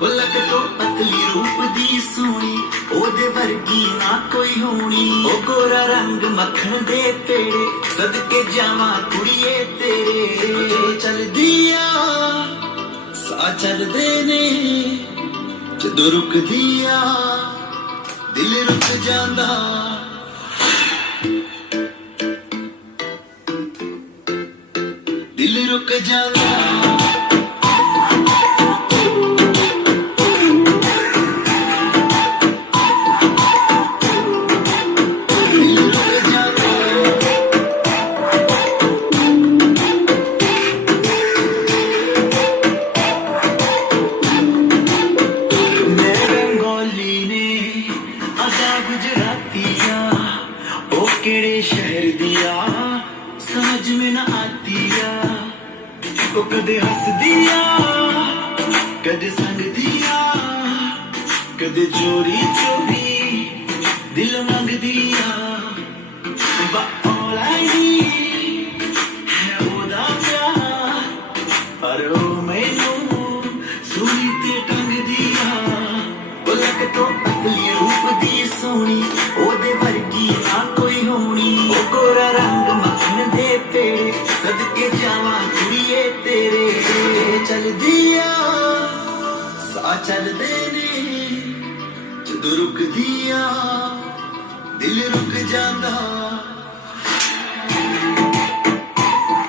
पलक तो पतली रूप दी सोनी ओदे वर्गी ना कोई होनी ओ गोरा रंग मक्खन दे पेड़े सदके जावा कुड़िए तेरे चल दिया सा चल देने जदों रुक दिया दिल रुक जांदा दिल रुक जांदा गुजरातिया ओ केड़े शहर दिया समझ में ना आतिया ओ कदे हंस दिया कदे संग दिया कदे चोरी चोरी दिल मंग दिया But all I need है ओदा प्यार पर ओ मैनू सूली ते टंग दिया पलक तो पतली रूप दी सोनी ओदे वर्गी ना कोई होनी ओ गोरा रंग मक्खन दे पेड़े सदके जावा कुड़िए तेरे चल दिया सा चल देने जदों रुक दिया दिल रुक जांदा